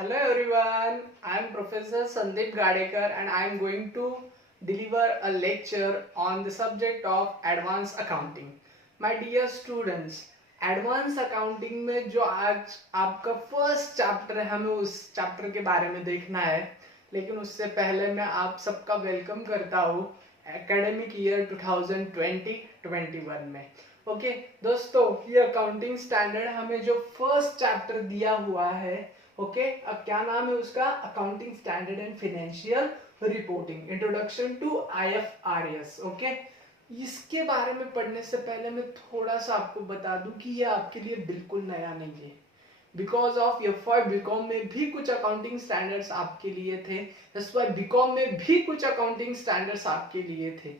Hello everyone, I am Professor Sandeep Gadekar and I am going to deliver a lecture on the subject of Advanced Accounting. My dear students, Advanced Accounting में जो आज आपका first chapter है हमें उस chapter के बारे में देखना है, लेकिन उससे पहले मैं आप सबका वेलकम करता हूँ एकेडमिक ईयर 2020-21 में। ओके दोस्तों, ये अकाउंटिंग स्टैंडर्ड हमें जो फर्स्ट चैप्टर दिया हुआ है, ओके अब क्या नाम है उसका, accounting standard and financial reporting, introduction to IFRS. Okay, इसके बारे में पढ़ने से पहले मैं थोड़ा सा आपको बता दूं कि ये आपके लिए बिल्कुल नया नहीं है। बिकॉज ऑफ एफवाई बीकॉम में भी कुछ अकाउंटिंग स्टैंडर्ड्स आपके लिए थे, एसवाई बीकॉम में भी कुछ अकाउंटिंग स्टैंडर्ड्स आपके लिए थे,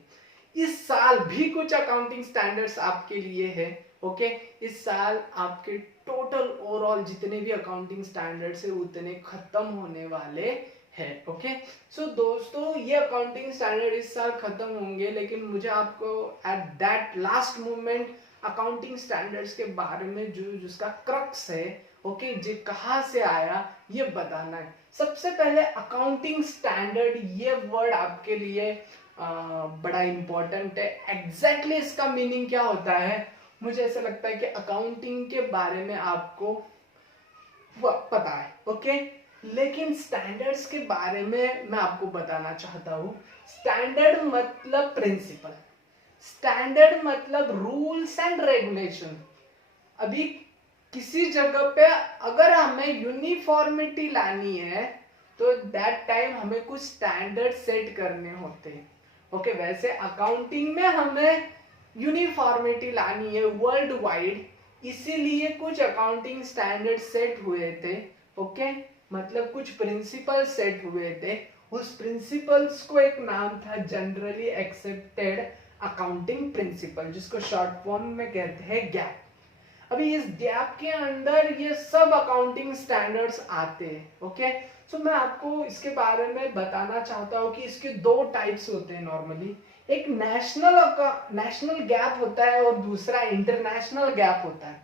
इस साल भी कुछ अकाउंटिंग स्टैंडर्ड्स आपके लिए है। ओके, इस साल आपके टोटल ओवरऑल जितने भी अकाउंटिंग स्टैंडर्ड्स है उतने खत्म होने वाले हैं। ओके सो दोस्तों, ये अकाउंटिंग स्टैंडर्ड इस साल खत्म होंगे, लेकिन मुझे आपको at that last moment accounting standards के बारे में जो जिसका क्रक्स है, ओके जो कहाँ से आया ये बताना है। सबसे पहले अकाउंटिंग स्टैंडर्ड ये वर्ड आपके लिए बड़ा इंपॉर्टेंट है। एग्जैक्टली इसका मीनिंग क्या होता है, मुझे ऐसा लगता है कि अकाउंटिंग के बारे में आपको पता है। ओके, लेकिन स्टैंडर्ड्स के बारे में मैं आपको बताना चाहता हूं। स्टैंडर्ड मतलब प्रिंसिपल, स्टैंडर्ड मतलब रूल्स एंड रेगुलेशन। अभी किसी जगह पे अगर हमें यूनिफॉर्मिटी लानी है तो दैट टाइम हमें कुछ स्टैंडर्ड सेट करने होते हैं। ओके, वैसे अकाउंटिंग में हमें यूनिफॉर्मिटी लानी है वर्ल्ड वाइड, इसीलिए कुछ अकाउंटिंग स्टैंडर्ड सेट हुए थे। ओके, मतलब कुछ प्रिंसिपल सेट हुए थे, उस प्रिंसिपल्स को एक नाम था जनरली एक्सेप्टेड अकाउंटिंग प्रिंसिपल, जिसको शॉर्ट फॉर्म में कहते हैं गैप। अभी इस गैप के अंदर ये सब अकाउंटिंग स्टैंडर्ड्स आते हैं। ओके सो मैं आपको इसके बारे में बताना चाहता हूँ कि इसके दो टाइप्स होते हैं नॉर्मली। एक नेशनल गैप होता है और दूसरा इंटरनेशनल गैप होता है।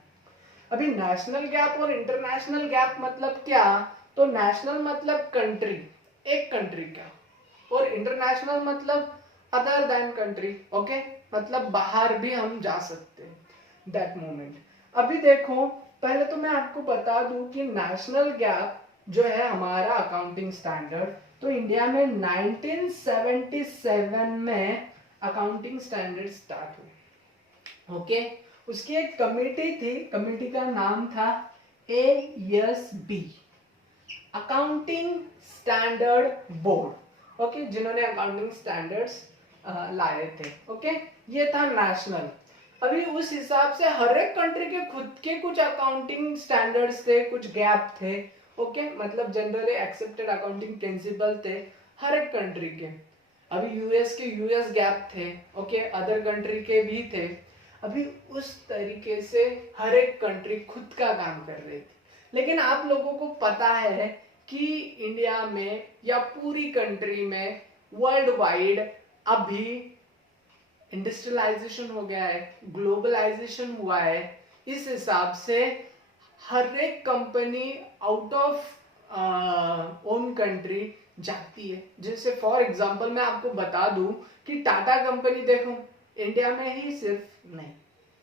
अभी नेशनल गैप और इंटरनेशनल गैप मतलब क्या, तो नेशनल मतलब कंट्री, एक कंट्री का, और इंटरनेशनल मतलब अदर देन कंट्री। ओके, मतलब बाहर भी हम जा सकते हैं दैट मोमेंट। अभी देखो, पहले तो मैं आपको बता दूं कि नेशनल गैप जो है हमारा अकाउंटिंग स्टैंडर्ड, तो इंडिया में 1977 में अकाउंटिंग स्टैंडर्ड स्टार्ट हुए। ओके, उसकी एक कमेटी थी, कमेटी का नाम था ASB, accounting standard board. Okay, जिन्होंने अकाउंटिंग स्टैंडर्ड्स लाए थे। ओके, ये था नेशनल। अभी उस हिसाब से हर एक कंट्री के खुद के कुछ अकाउंटिंग स्टैंडर्ड्स थे, कुछ गैप थे। ओके, मतलब जनरली एक्सेप्टेड अकाउंटिंग प्रिंसिपल थे हर एक कंट्री के। अभी यूएस के यूएस गैप थे, ओके अदर कंट्री के भी थे। अभी उस तरीके से हर एक कंट्री खुद का काम कर रही थी। लेकिन आप लोगों को पता है कि इंडिया में या पूरी कंट्री में वर्ल्ड वाइड अभी इंडस्ट्रियलाइजेशन हो गया है, ग्लोबलाइजेशन हुआ है। इस हिसाब से हर एक company out of own country जाती है। जैसे फॉर एग्जांपल मैं आपको बता दूं कि टाटा कंपनी देखो इंडिया में ही सिर्फ नहीं,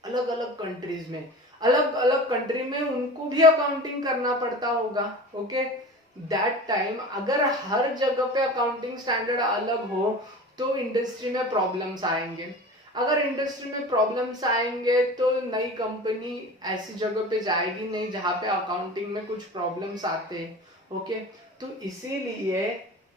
अलग अलग कंट्रीज में, अलग अलग कंट्री में उनको भी अकाउंटिंग करना पड़ता होगा। ओके, दैट टाइम अगर हर जगह पे अकाउंटिंग स्टैंडर्ड अलग हो तो इंडस्ट्री में प्रॉब्लम्स आएंगे। अगर इंडस्ट्री में प्रॉब्लम्स आएंगे तो नई कंपनी ऐसी जगह पे जाएगी नहीं जहाँ पे अकाउंटिंग में कुछ प्रॉब्लम्स आते हैं। ओके, तो इसीलिए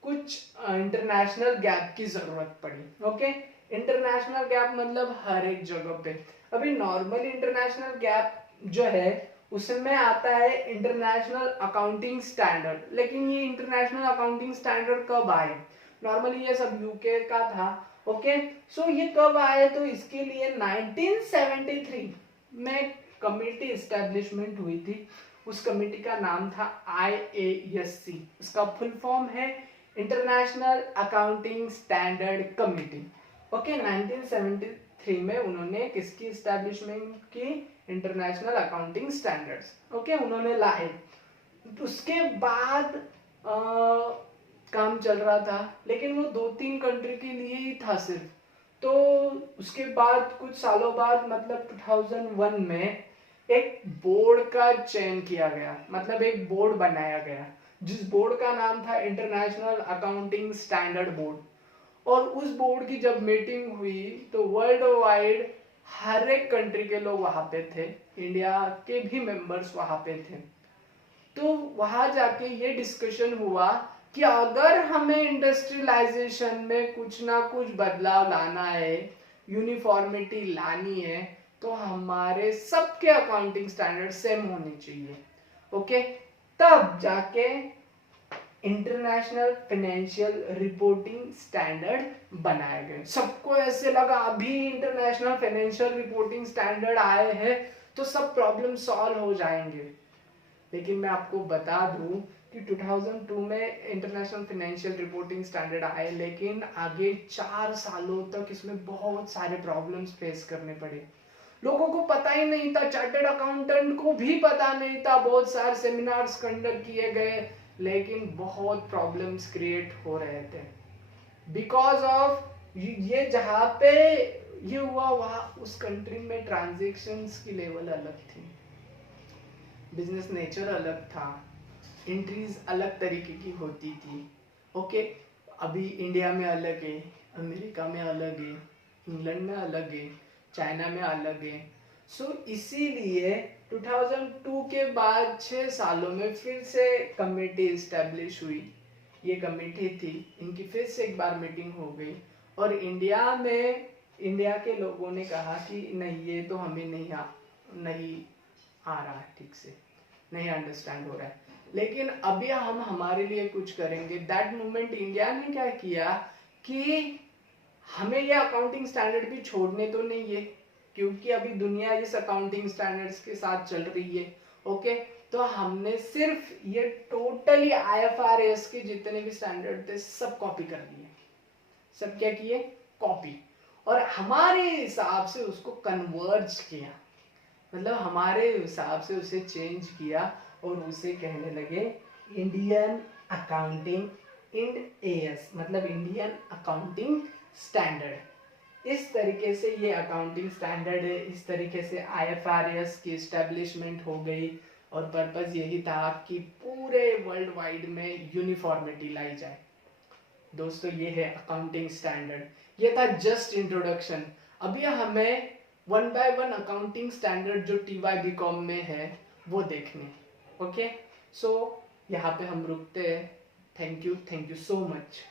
कुछ इंटरनेशनल गैप की जरूरत पड़ी। ओके, इंटरनेशनल गैप मतलब हर एक जगह पे। अभी नॉर्मल इंटरनेशनल गैप जो है उसमें आता है इंटरनेशनल अकाउंटिंग स्टैंडर्ड। लेकिन ये इंटरनेशनल अकाउंटिंग स्टैंडर्ड कब आए, नॉर्मली ये सब यूके का था। ओके सो ये कब आए, तो इसके लिए 1973 में कमेटी एस्टेब्लिशमेंट हुई थी। उस कमेटी का नाम था IASC, इसका फुल फॉर्म है international accounting standard committee. Okay, 1973 में उन्होंने किसकी एस्टेब्लिशमेंट की, इंटरनेशनल अकाउंटिंग स्टैंडर्ड्स। ओके, उन्होंने लाए उसके बाद काम चल रहा था, लेकिन वो 2-3 कंट्री के लिए ही था सिर्फ। तो उसके बाद कुछ सालों बाद मतलब 2001 में एक बोर्ड का चयन किया गया, मतलब एक बोर्ड बनाया गया, जिस बोर्ड का नाम था इंटरनेशनल अकाउंटिंग स्टैंडर्ड बोर्ड। और उस बोर्ड की जब मीटिंग हुई तो वर्ल्ड वाइड हर एक कंट्री के लोग वहां पे थे, इंडिया के भी मेंबर्स वहां पे थे। तो वहां जाके ये डिस्कशन हुआ कि अगर हमें इंडस्ट्रियलाइजेशन में कुछ ना कुछ बदलाव लाना है, यूनिफॉर्मिटी लानी है, तो हमारे सबके अकाउंटिंग स्टैंडर्ड सेम होने चाहिए। ओके, तब जाके इंटरनेशनल फाइनेंशियल रिपोर्टिंग स्टैंडर्ड बनाए गए। सबको ऐसे लगा अभी इंटरनेशनल फाइनेंशियल रिपोर्टिंग स्टैंडर्ड आए हैं तो सब प्रॉब्लम सॉल्व हो जाएंगे। लेकिन मैं आपको बता दूं कि 2002 में इंटरनेशनल फाइनेंशियल रिपोर्टिंग स्टैंडर्ड आए, लेकिन आगे 4 सालों तक इसमें बहुत सारे प्रॉब्लम्स फेस करने पड़े। लोगों को पता ही नहीं था, चार्टर्ड अकाउंटेंट को भी पता नहीं था, बहुत सारे सेमिनार्स कंडक्ट किए गए, लेकिन बहुत प्रॉब्लम्स क्रिएट हो रहे थे बिकॉज ऑफ ये जहाँ पे ये हुआ वहां उस कंट्री में ट्रांजेक्शन्स की लेवल अलग थी, बिजनेस नेचर अलग था, एंट्रीज अलग तरीके की होती थी। ओके, अभी इंडिया में अलग है, अमेरिका में अलग है, इंग्लैंड में अलग है, चाइना में अलग है। सो इसीलिए 2002 के बाद 6 सालों में फिर से कमेटी इस्टेब्लिश हुई। ये कमेटी थी, इनकी फिर से एक बार मीटिंग हो गई और इंडिया के लोगों ने कहा कि नहीं, ये तो हमें नहीं आ रहा है, ठीक से नहीं अंडरस्टैंड हो रहा है, लेकिन अभी हम हमारे लिए कुछ करेंगे। दैट मोमेंट इंडिया ने क्या किया कि हमें ये अकाउंटिंग स्टैंडर्ड भी छोड़ने तो नहीं है, क्योंकि अभी दुनिया इस अकाउंटिंग स्टैंडर्ड्स के साथ चल रही है। ओके, तो हमने सिर्फ ये टोटली आईएफआरएस के जितने भी स्टैंडर्ड थे सब कॉपी कर लिए। सब क्या किए? कॉपी, और हमारे हिसाब से उसको कन्वर्ज किया, मतलब हमारे हिसाब से उसे चेंज किया और उसे कहने लगे इंडियन अकाउंटिंग इंड एएस, मतलब इंडियन अकाउंटिंग स्टैंडर्ड। इस तरीके से ये अकाउंटिंग स्टैंडर्ड है, इस तरीके से आईएफआरएस की एस्टेब्लिशमेंट हो गई और पर्पस यही था कि पूरे वर्ल्ड वाइड में यूनिफॉर्मिटी लाई जाए। दोस्तों, ये है अकाउंटिंग स्टैंडर्ड। ये था जस्ट इंट्रोडक्शन। अभी हमें 1 by 1 अकाउंटिंग स्टैंडर्ड जो TY BCom में है वो देखने। ओके, सो यहाँ पे हम रुकते हैं। Thank you so much.